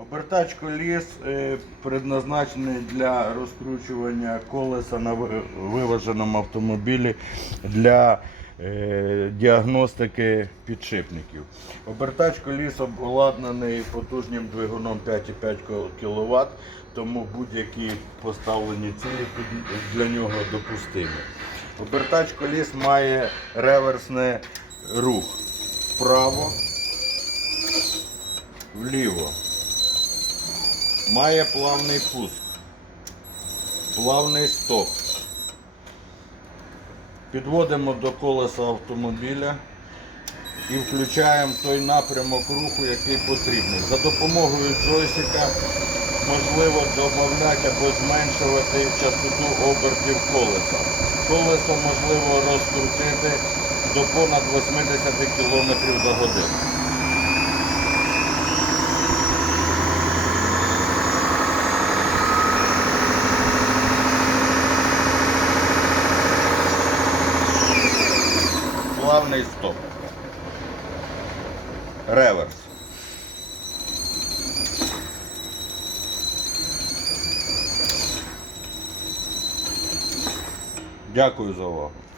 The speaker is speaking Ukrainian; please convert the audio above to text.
Обертачку ліс е, предназначений для розкручування колеса на виваженому автомобілі для е, діагностики підшипників. Обертачку ліс обладнаний потужним двигуном 5,5 кВт, тому будь-які поставлені цілі для нього допустимі. Обертач ліс має реверсний рух вправо, вліво. Має плавний пуск, плавний стоп. Підводимо до колеса автомобіля і включаємо той напрямок руху, який потрібний. За допомогою джойсика можливо додати або зменшувати частоту обертів колеса. Колесо можливо розкрутити до понад 80 км за годину. плавний стоп. Реверс. Дякую за увагу.